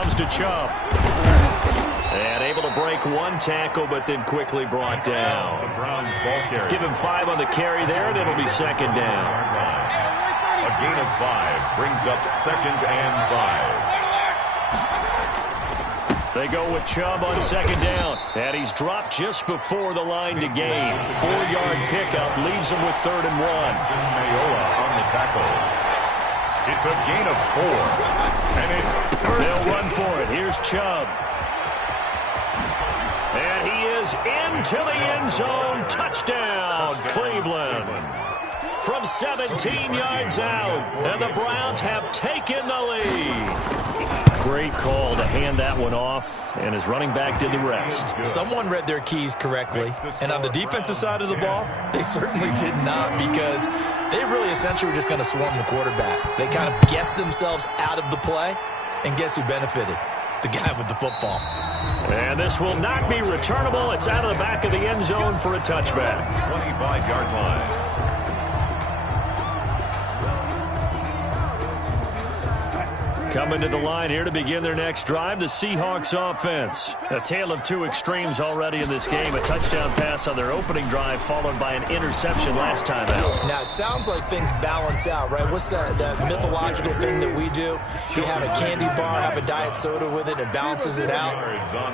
comes to Chubb. And able to break one tackle, but then quickly brought down. The Browns ball carrier. Give him 5 on the carry there, and it'll be second down. A gain of 5 brings up 2nd and 5. They go with Chubb on second down. And he's dropped just before the line to gain. 4-yard pickup leaves him with 3rd and 1. Mayola on the tackle. It's a gain of 4. And it's 3rd. They'll run for it. Here's Chubb. And he is into the end zone. Touchdown, Cleveland. From 17 yards out. And the Browns have taken the lead. Great call to hand that one off. And his running back did the rest. Someone read their keys correctly. And on the defensive side of the ball, they certainly did not, because they really essentially were just going to swarm the quarterback. They kind of guessed themselves out of the play. And guess who benefited? The guy with the football. And this will not be returnable. It's out of the back of the end zone for a touchback. 25-yard line. Coming to the line here to begin their next drive, the Seahawks offense. A tale of two extremes already in this game. A touchdown pass on their opening drive, followed by an interception last time out. Now, it sounds like things balance out, right? What's that mythological thing that we do? If you have a candy bar, have a diet soda with it, it balances it out.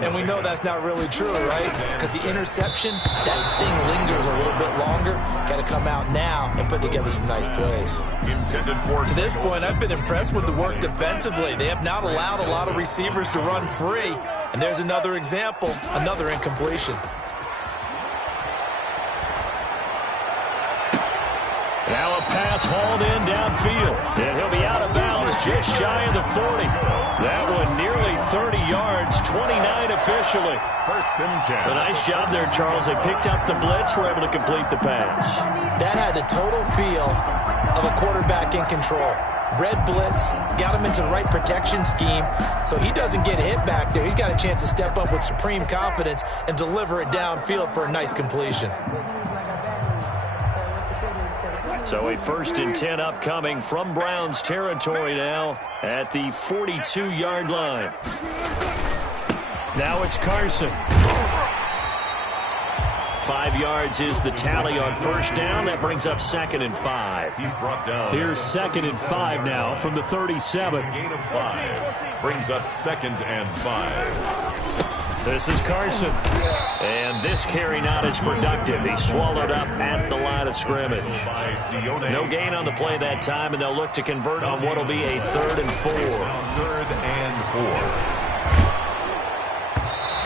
And we know that's not really true, right? Because the interception, that sting lingers a little bit longer. Got to come out now and put together some nice plays. To this point, I've been impressed with the work defensively. They have not allowed a lot of receivers to run free. And there's another example, another incompletion. Now a pass hauled in downfield. And he'll be out of bounds just shy of the 40. That one nearly 30 yards, 29 officially. 1st and 10. A nice job there, Charles. They picked up the blitz, were able to complete the pass. That had the total feel of a quarterback in control. Red blitz, got him into the right protection scheme, so he doesn't get hit back there. He's got a chance to step up with supreme confidence and deliver it downfield for a nice completion. So a 1st and 10 upcoming from Browns territory now at the 42-yard line. Now it's Carson. 5 yards is the tally on 1st down. That brings up 2nd and 5. He's brought down. Here's 2nd and 5 now from the 37. Gain of 5 brings up 2nd and 5. This is Carson. And this carry not as productive. He's swallowed up at the line of scrimmage. No gain on the play that time, and they'll look to convert on what will be a 3rd and 4. 3rd and 4.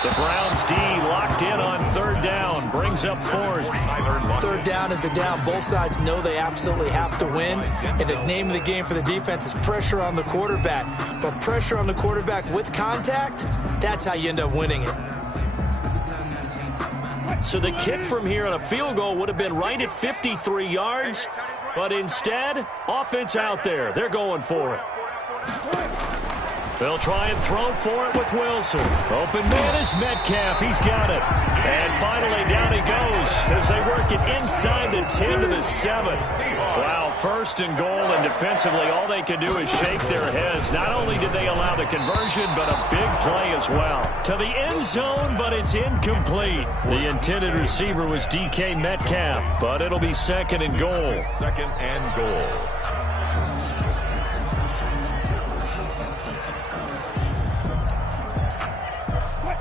The Browns D locked in on 3rd down. Brings up 4th. 3rd down is the down. Both sides know they absolutely have to win. And the name of the game for the defense is pressure on the quarterback. But pressure on the quarterback with contact, that's how you end up winning it. So the kick from here on a field goal would have been right at 53 yards. But instead, offense out there. They're going for it. They'll try and throw for it with Wilson. Open man is Metcalf. He's got it. And finally down he goes as they work it inside the 10 to the 7. Wow, 1st and goal, and defensively all they can do is shake their heads. Not only did they allow the conversion, but a big play as well. To the end zone, but it's incomplete. The intended receiver was DK Metcalf, but it'll be 2nd and goal. 2nd and goal.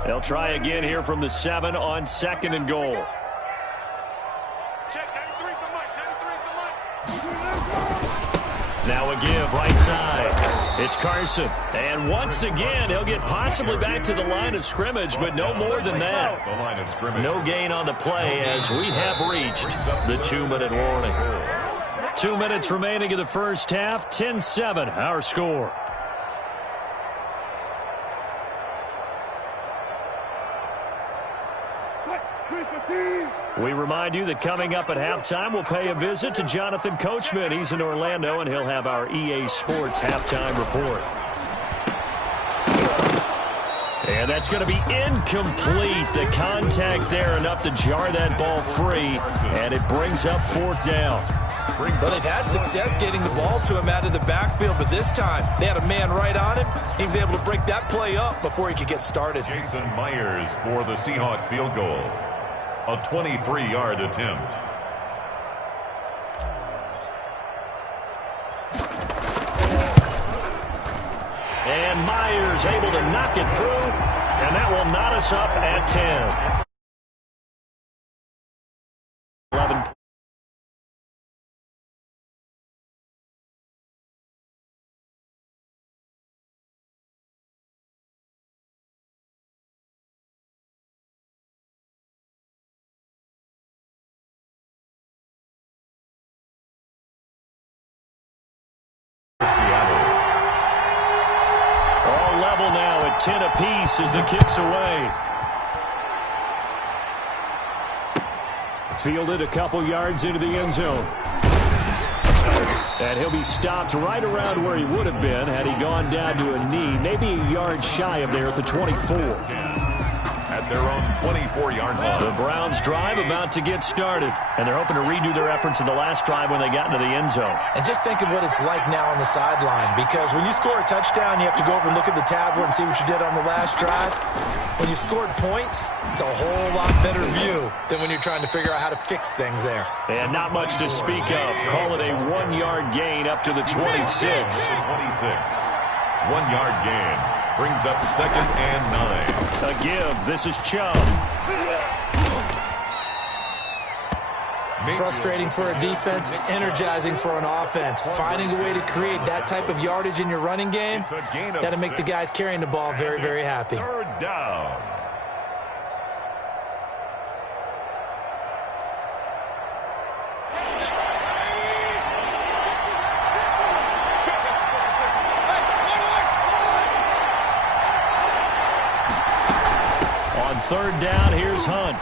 They'll try again here from the 7 on 2nd and goal. Now a give right side. It's Carson. And once again, he'll get possibly back to the line of scrimmage, but no more than that. No gain on the play as we have reached the 2-minute warning. 2 minutes remaining in the first half. 10-7 our score. We remind you that coming up at halftime, we'll pay a visit to Jonathan Coachman. He's in Orlando, and he'll have our EA Sports halftime report. And that's going to be incomplete. The contact there enough to jar that ball free, and it brings up 4th down. Well, they've had success getting the ball to him out of the backfield, but this time they had a man right on him. He was able to break that play up before he could get started. Jason Myers for the Seahawk field goal. A 23-yard attempt. And Myers able to knock it through, and that will knot us up at 10. 11. Seattle. All level now at 10 apiece as the kick's away. Fielded a couple yards into the end zone. And he'll be stopped right around where he would have been had he gone down to a knee, maybe a yard shy of there at the 24. At their own 24-yard line. The Browns drive about to get started, and they're hoping to redo their efforts in the last drive when they got into the end zone. And just think of what it's like now on the sideline, because when you score a touchdown, you have to go over and look at the tablet and see what you did on the last drive. When you scored points, it's a whole lot better view than when you're trying to figure out how to fix things there. And not much to speak of. Call it a 1-yard gain up to the 26. 1-yard gain. Brings up 2nd and 9. A give. This is Chubb. Frustrating for a defense, energizing for an offense. Finding a way to create that type of yardage in your running game, got to make the guys carrying the ball very, very happy. 3rd down. On 3rd down, here's Hunt.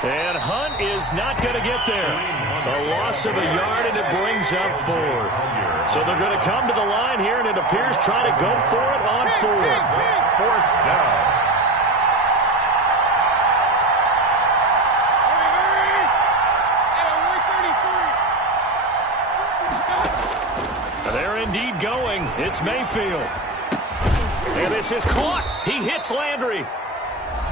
And Hunt is not going to get there. A loss of a yard, and it brings up 4th. So they're going to come to the line here, and it appears try to go for it on 4th. 4th down. They're indeed going. It's Mayfield. And this is caught. He hits Landry.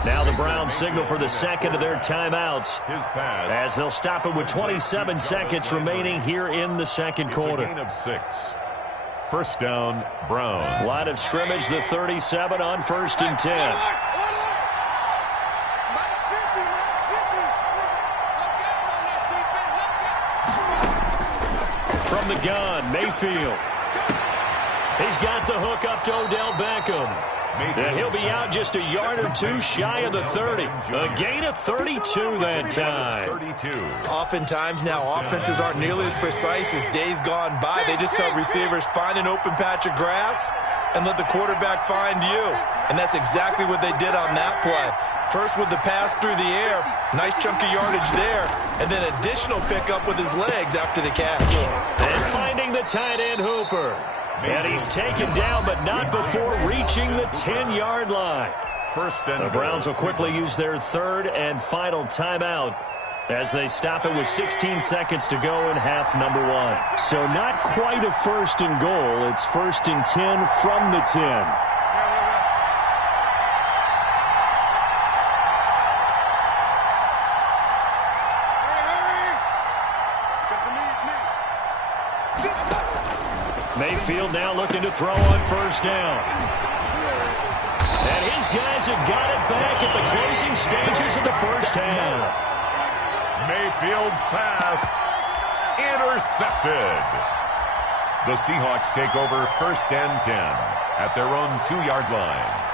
Now the Browns signal for the second of their timeouts His pass. as they'll stop it with 27 seconds remaining here in the second quarter. It's a gain of 6. 1st down, Brown. Line of scrimmage, the 37 on 1st and 10. From the gun, Mayfield. He's got the hook up to Odell Beckham. And he'll be out just a yard or two shy of the 30. A gain of 32 that time. 32. Oftentimes now offenses aren't nearly as precise as days gone by. They just tell receivers, find an open patch of grass and let the quarterback find you. And that's exactly what they did on that play. First with the pass through the air, nice chunk of yardage there, and then additional pickup with his legs after the catch. And finding the tight end Hooper. And he's taken down, but not before reaching the 10-yard line. 1st and The Browns will quickly use their 3rd and final timeout as they stop it with 16 seconds to go in half number 1. So not quite a 1st and goal. It's 1st and 10 from the 10. Mayfield now looking to throw on 1st down. And his guys have got it back at the closing stages of the 1st half. Mayfield's pass intercepted. The Seahawks take over 1st and 10 at their own 2-yard line.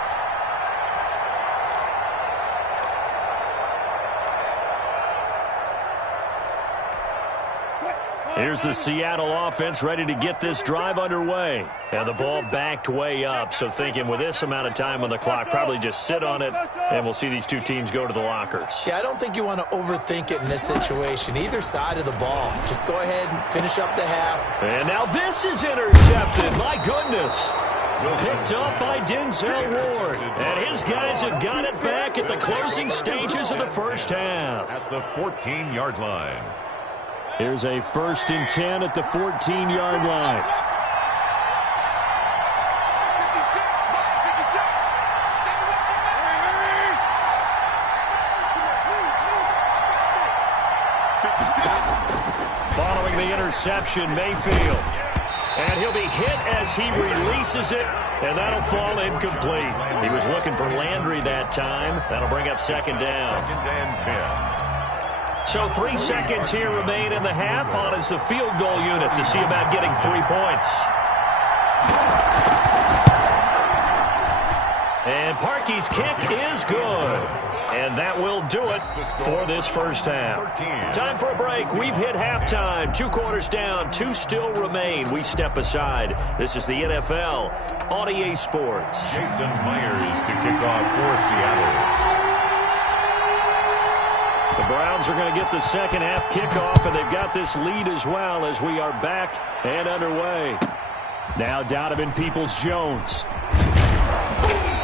Here's the Seattle offense ready to get this drive underway. And the ball backed way up, so thinking with this amount of time on the clock, probably just sit on it, and we'll see these two teams go to the lockers. Yeah, I don't think you want to overthink it in this situation. Either side of the ball. Just go ahead and finish up the half. And now this is intercepted. My goodness. Picked up by Denzel Ward. And his guys have got it back at the closing stages of the 1st half. At the 14-yard line. Here's a 1st and 10 at the 14-yard line. Following the interception, Mayfield. And he'll be hit as he releases it, and that'll fall incomplete. He was looking for Landry that time. That'll bring up 2nd down. 2nd and 10. So 3 seconds here remain in the half. On is the field goal unit to see about getting 3 points. And Parkey's kick is good. And that will do it for this first half. Time for a break. We've hit halftime. 2 quarters down. 2 still remain. We step aside. This is the NFL on EA Sports. Jason Myers to kick off for Seattle. The Browns are going to get the second half kickoff, and they've got this lead as well as we are back and underway. Now Donovan Peoples-Jones.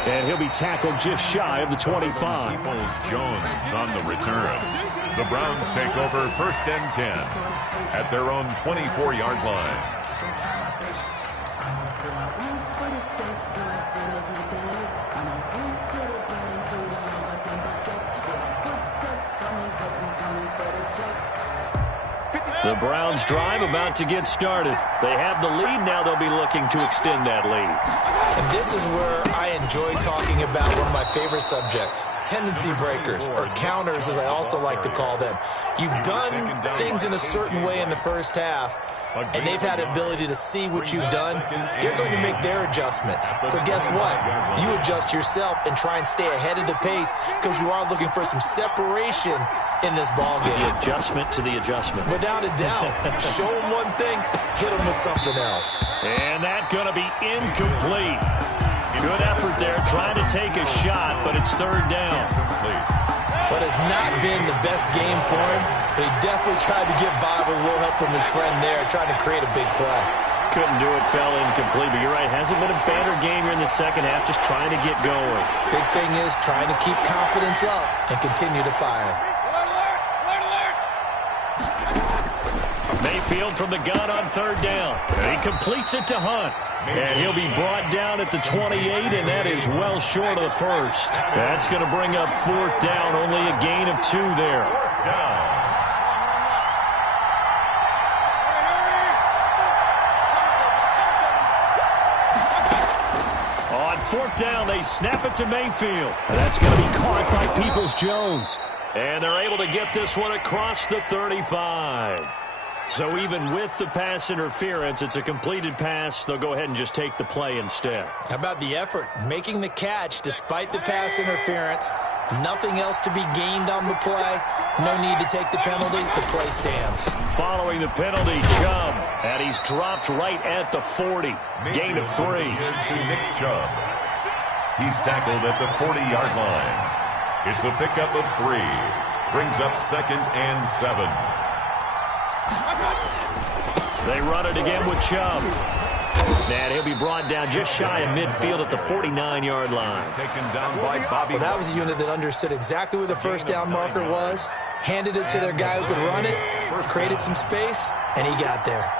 And he'll be tackled just shy of the 25. Peoples-Jones on the return. The Browns take over 1st and 10 at their own 24-yard line. The Browns drive about to get started. They have the lead. Now they'll be looking to extend that lead. And this is where I enjoy talking about one of my favorite subjects, tendency breakers, or counters as I also like to call them. You've done things in a certain way in the first half, and they've had the ability to see what you've done. They're going to make their adjustments. So guess what? You adjust yourself and try and stay ahead of the pace because you are looking for some separation in this ball game. The adjustment to the adjustment. Without a doubt. Show them one thing, hit them with something else. And that's going to be incomplete. Good effort there, trying to take a shot, but it's 3rd down. But it's not been the best game for him, but he definitely tried to get by with a little help from his friend there, trying to create a big play. Couldn't do it, fell incomplete, but you're right, hasn't been a banner game here in the second half, just trying to get going. Big thing is trying to keep confidence up and continue to fire. Mayfield from the gun on 3rd down. And he completes it to Hunt. And he'll be brought down at the 28, and that is well short of the first. That's going to bring up 4th down, only a gain of 2 there. On 4th down, they snap it to Mayfield. And that's going to be caught by Peoples-Jones. And they're able to get this one across the 35. So even with the pass interference, it's a completed pass. They'll go ahead and just take the play instead. How about the effort? Making the catch despite the pass interference. Nothing else to be gained on the play. No need to take the penalty. The play stands. Following the penalty, Chubb. And he's dropped right at the 40. Gain of 3. To Nick Chubb. He's tackled at the 40-yard line. It's a pickup of 3. Brings up 2nd and 7. They run it again with Chubb. And he'll be brought down just shy of midfield at the 49-yard line. Taken down by Bobby. Well, that was a unit that understood exactly where the first down marker was, handed it to their guy who could run it, created some space, and he got there.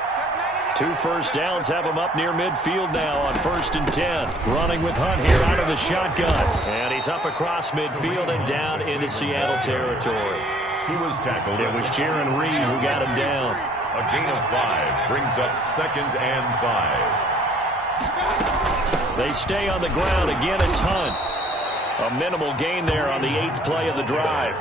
2 first downs have him up near midfield now on 1st and 10. Running with Hunt here out of the shotgun. And he's up across midfield and down into Seattle territory. He was tackled. It was Jaron Reed who got him down. A gain of 5 brings up 2nd and 5. They stay on the ground. Again, it's Hunt. A minimal gain there on the 8th play of the drive.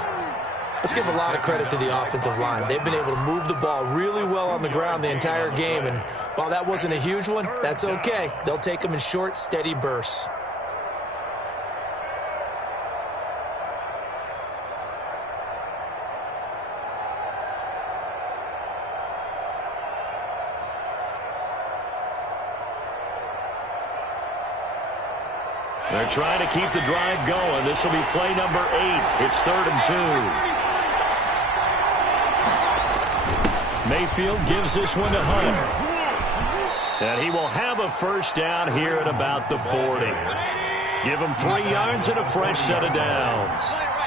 Let's give a lot of credit to the offensive line. They've been able to move the ball really well on the ground the entire game. And while that wasn't a huge one, that's okay. They'll take them in short, steady bursts. They're trying to keep the drive going. This will be play number 8. It's 3rd and 2. Mayfield gives this one to Hunt. And he will have a first down here at about the 40. Give him 3 yards and a fresh set of downs.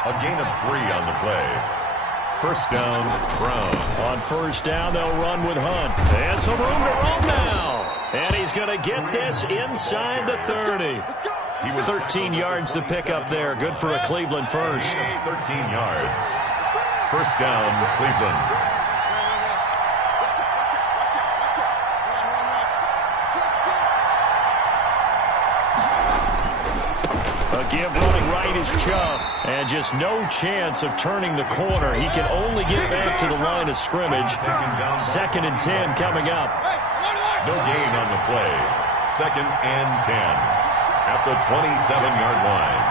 A gain of 3 on the play. First down, Brown. On first down, they'll run with Hunt. And some room to roam now. And he's going to get this inside the 30. 13 yards to pick up there. Good for a Cleveland first. 13 yards. First down, Cleveland. A give running right is Chubb. And just no chance of turning the corner. He can only get back to the line of scrimmage. 2nd and 10 coming up. No gain on the play. 2nd and 10 at the 27-yard line.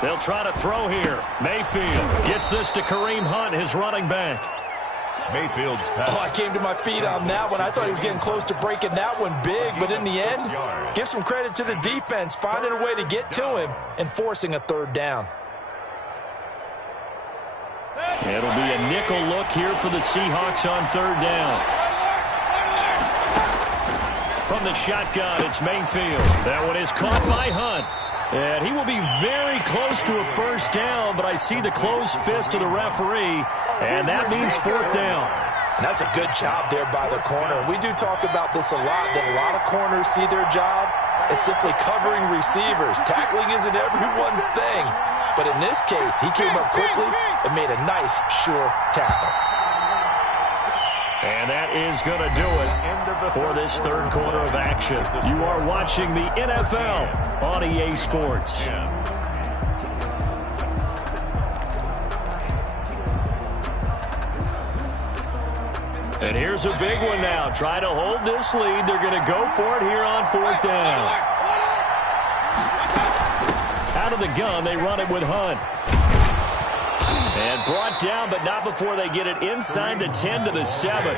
They'll try to throw here. Mayfield gets this to Kareem Hunt, his running back. Mayfield's pass. Oh, I came to my feet on that one. I thought he was getting close to breaking that one big, but in the end, give some credit to the defense, finding a way to get to him and forcing a 3rd down. It'll be a nickel look here for the Seahawks on 3rd down. From the shotgun, it's Mayfield. That one is caught by Hunt. And he will be very close to a first down, but I see the closed fist of the referee, and that means 4th down. And that's a good job there by the corner. We do talk about this a lot, that a lot of corners see their job as simply covering receivers. Tackling isn't everyone's thing. But in this case, he came up quickly and made a nice, sure tackle. And that is going to do it for this 3rd quarter of action. You are watching the NFL on EA Sports. And here's a big one now. Try to hold this lead. They're going to go for it here on 4th down. Out of the gun, they run it with Hunt. And brought down, but not before they get it inside the 10 to the 7.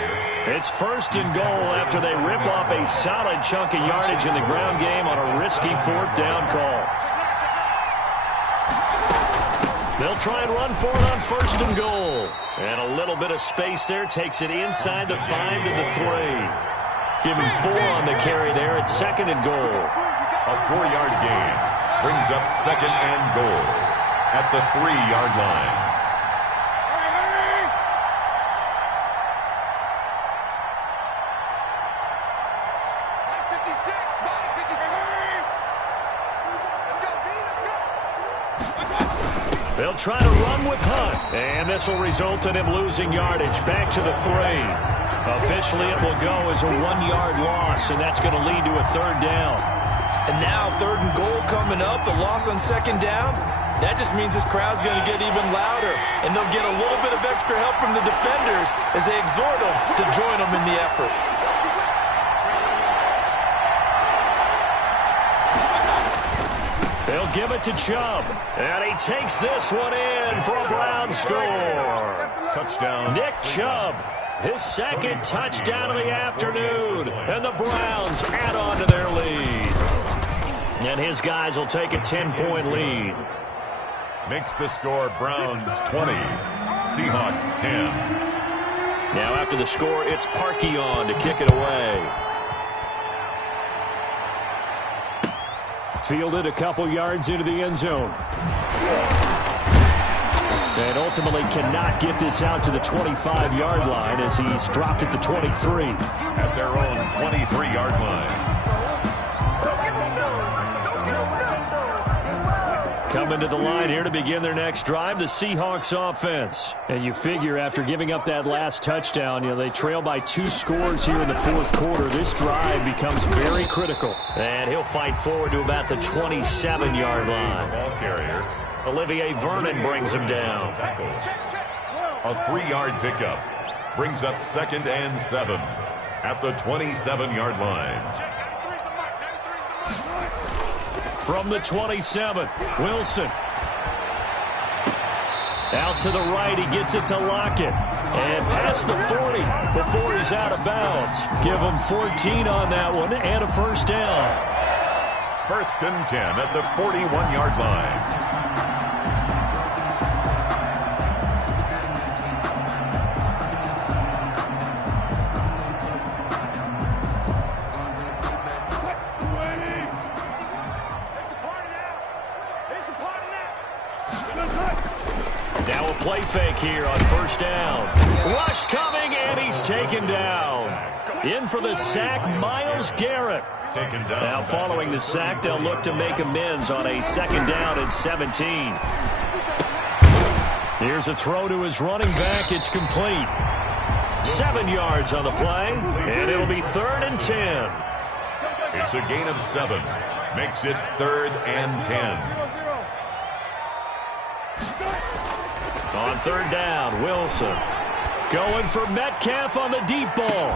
It's 1st and goal after they rip off a solid chunk of yardage in the ground game on a risky 4th down call. They'll try and run for it on 1st and goal. And a little bit of space there takes it inside the 5 to the 3. Give him 4 on the carry there at 2nd and goal. A 4-yard gain brings up 2nd and goal at the 3-yard line. They'll try to run with Hunt, and this will result in him losing yardage back to the 3. Officially, it will go as a 1-yard loss, and that's going to lead to a 3rd down. And now 3rd and goal coming up, the loss on 2nd down. That just means this crowd's going to get even louder, and they'll get a little bit of extra help from the defenders as they exhort them to join them in the effort. They'll give it to Chubb, and he takes this one in for a Brown score. Touchdown. Nick Chubb, his 2nd touchdown of the afternoon, and the Browns add on to their lead. And his guys will take a 10-point lead. Makes the score Browns 20, Seahawks 10. Now after the score, it's Parkey on to kick it away. Fielded a couple yards into the end zone. And ultimately cannot get this out to the 25-yard line as he's dropped at the 23. At their own 23-yard line. Coming to the line here to begin their next drive, the Seahawks offense. And you figure after giving up that last touchdown, they trail by 2 scores here in the 4th quarter. This drive becomes very critical. And he'll fight forward to about the 27-yard line. Ball carrier. Olivier Vernon brings him down. A 3-yard pickup brings up 2nd and 7 at the 27-yard line. From the 27, Wilson. Out to the right, he gets it to Lockett. And past the 40 before he's out of bounds. Give him 14 on that one and a 1st down. 1st and 10 at the 41-yard line. Now a play fake here on first down. Rush coming, and he's taken down. In for the sack, Myles Garrett. Now following the sack, they'll look to make amends on a second down and 17. Here's a throw to his running back. It's complete. 7 yards on the play, and it'll be 3rd and 10. It's a gain of 7. Makes it 3rd and 10. On 3rd down, Wilson going for Metcalf on the deep ball.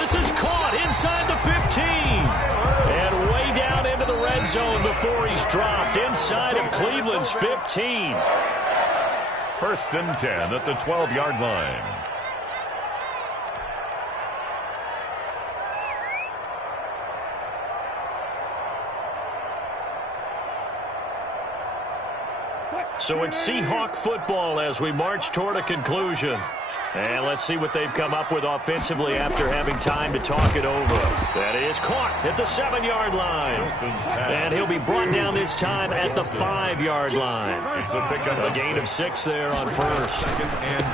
This is caught inside the 15. And way down into the red zone before he's dropped inside of Cleveland's 15. 1st and 10 at the 12-yard line. So it's Seahawk football as we march toward a conclusion. And let's see what they've come up with offensively after having time to talk it over. That is caught at the 7-yard line. And he'll be brought down this time at the 5-yard line. It's a pickup. A gain of 6 there on first. 2nd and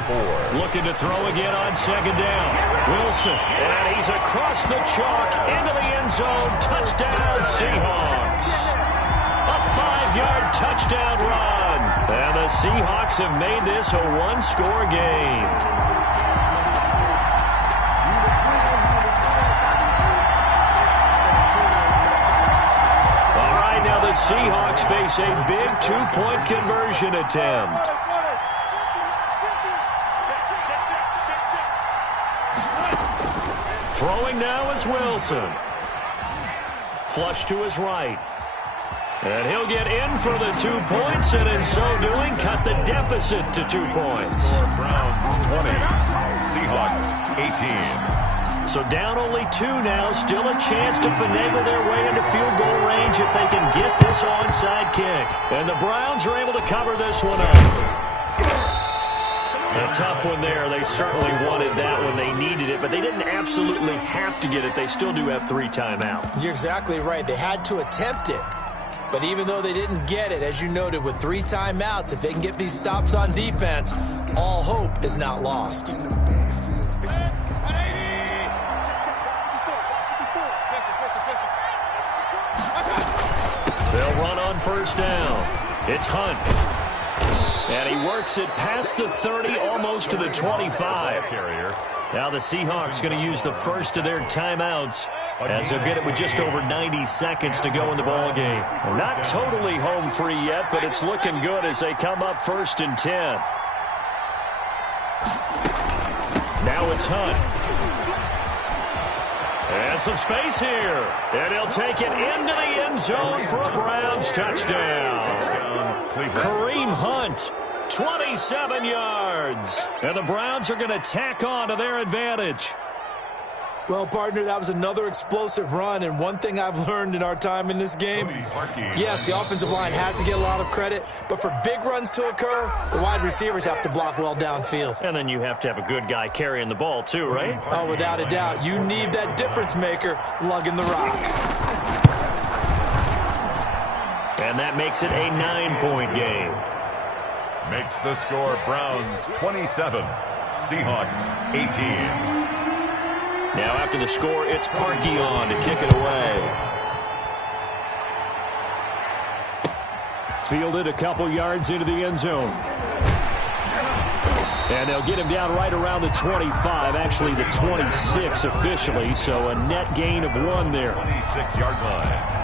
4. Looking to throw again on 2nd down. Wilson. And he's across the chalk into the end zone. Touchdown, Seahawks. A 5-yard touchdown run. And the Seahawks have made this a one-score game. All right, now the Seahawks face a big 2-point conversion attempt. Throwing now is Wilson. Flush to his right. And he'll get in for the 2 points, and in so doing, cut the deficit to 2 points. Browns 20, Seahawks 18. So down only 2 now, still a chance to finagle their way into field goal range if they can get this onside kick. And the Browns are able to cover this one up. A tough one there. They certainly wanted that when they needed it, but they didn't absolutely have to get it. They still do have 3 timeouts. You're exactly right. They had to attempt it. But even though they didn't get it, as you noted, with 3 timeouts, if they can get these stops on defense, all hope is not lost. They'll run on first down. It's Hunt. And he works it past the 30, almost to the 25. Now the Seahawks going to use the first of their timeouts, as they'll get it with just over 90 seconds to go in the ballgame. Not totally home free yet, but it's looking good as they come up 1st and 10. Now it's Hunt. And some space here. And he'll take it into the end zone for a Browns touchdown. Kareem Hunt, 27 yards. And the Browns are going to tack on to their advantage. Well, partner, that was another explosive run, and one thing I've learned in our time in this game, yes, the offensive line has to get a lot of credit, but for big runs to occur, the wide receivers have to block well downfield. And then you have to have a good guy carrying the ball too, right? Oh, without a doubt. You need that difference maker lugging the rock. And that makes it a 9-point game. Makes the score Browns 27, Seahawks 18. Now after the score, it's Parkey on to kick it away. Fielded a couple yards into the end zone. And they'll get him down right around the 25, actually the 26 officially, so a net gain of 1 there. 26-yard line.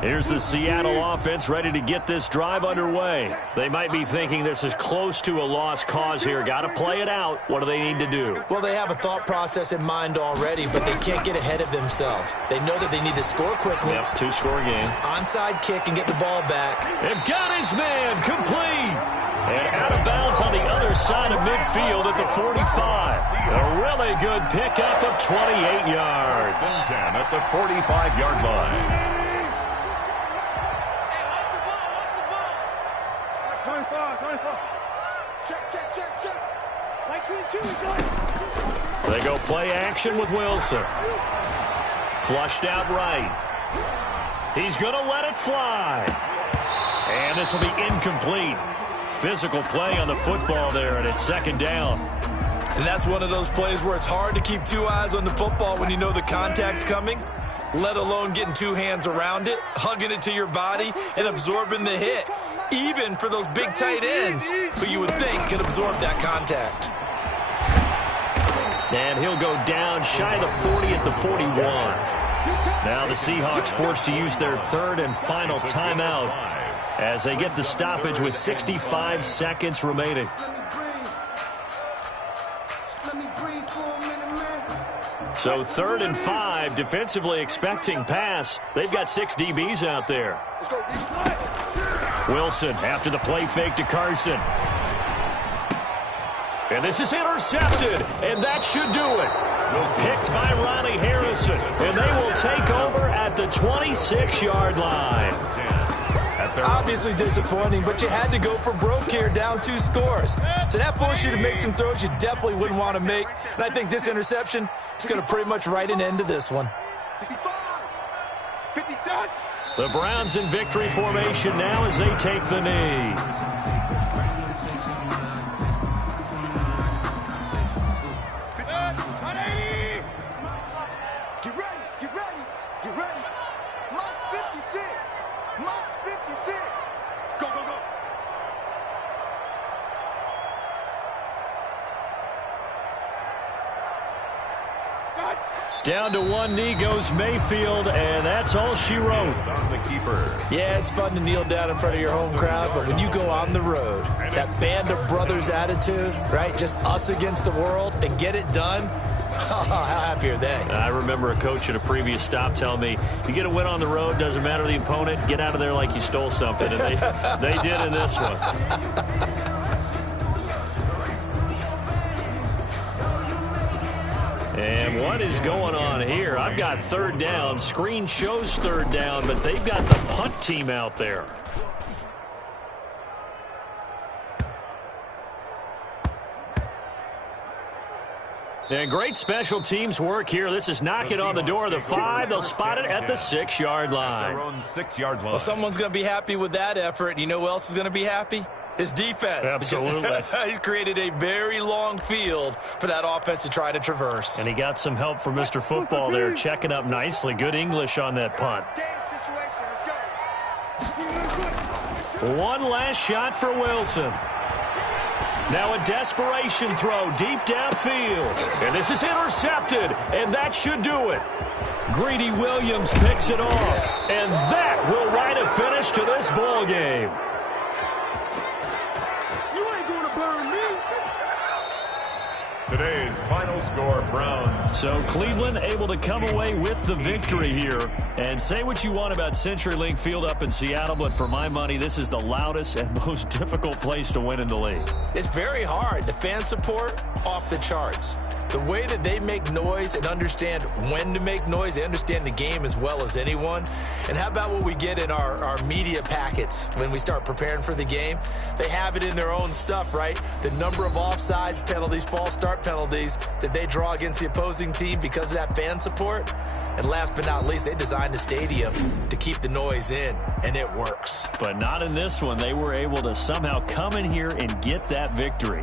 Here's the Seattle offense ready to get this drive underway. They might be thinking this is close to a lost cause here. Got to play it out. What do they need to do? Well, they have a thought process in mind already, but they can't get ahead of themselves. They know that they need to score quickly. Yep, 2-score game. Onside kick and get the ball back. They've got his man complete. And out of bounds on the other side of midfield at the 45. A really good pickup of 28 yards. 10 at the 45-yard line. They go play action with Wilson. Flushed out right. He's going to let it fly. And this will be incomplete. Physical play on the football there, and it's second down. And that's one of those plays where it's hard to keep two eyes on the football when you know the contact's coming, let alone getting two hands around it, hugging it to your body, and absorbing the hit. Even for those big tight ends who you would think can absorb that contact. And he'll go down shy of the 40 at the 41. Now the Seahawks forced to use their third and final timeout as they get the stoppage with 65 seconds remaining. So 3rd and 5, defensively expecting pass. They've got 6 DBs out there. Wilson after the play fake to Carson. And this is intercepted, and that should do it. Picked by Ronnie Harrison, and they will take over at the 26-yard line. Obviously disappointing, but you had to go for broke here, down 2 scores. So that forced you to make some throws you definitely wouldn't want to make. And I think this interception is going to pretty much write an end to this one. The Browns in victory formation now as they take the knee. Down to one knee goes Mayfield, and that's all she wrote. On the keeper. Yeah, it's fun to kneel down in front of your home crowd, but when you go on the road, that band of brothers attitude, right, just us against the world, and get it done, how happy are they? I remember a coach at a previous stop telling me, you get a win on the road, doesn't matter the opponent, get out of there like you stole something, and they did in this one. And what is going on here? I've got 3rd down. Screen shows 3rd down, but they've got the punt team out there. And great special teams work here. This is knocking on the door of the 5. They'll spot it at the 6-yard line. Their own 6-yard line. Well, someone's going to be happy with that effort. You know who else is going to be happy? His defense. Absolutely. He's created a very long field for that offense to try to traverse. And he got some help from Mr. Football there, checking up nicely. Good English on that punt. One last shot for Wilson. Now a desperation throw deep downfield. And this is intercepted, and that should do it. Greedy Williams picks it off, and that will write a finish to this ball game. Today's final score, Browns. So Cleveland able to come away with the victory here. And say what you want about CenturyLink Field up in Seattle, but for my money, this is the loudest and most difficult place to win in the league. It's very hard. The fan support, off the charts. The way that they make noise and understand when to make noise, they understand the game as well as anyone. And how about what we get in our media packets when we start preparing for the game? They have it in their own stuff, right? The number of offsides penalties, false start penalties that they draw against the opposing team because of that fan support. And last but not least, they designed the stadium to keep the noise in, and it works. But not in this one. They were able to somehow come in here and get that victory.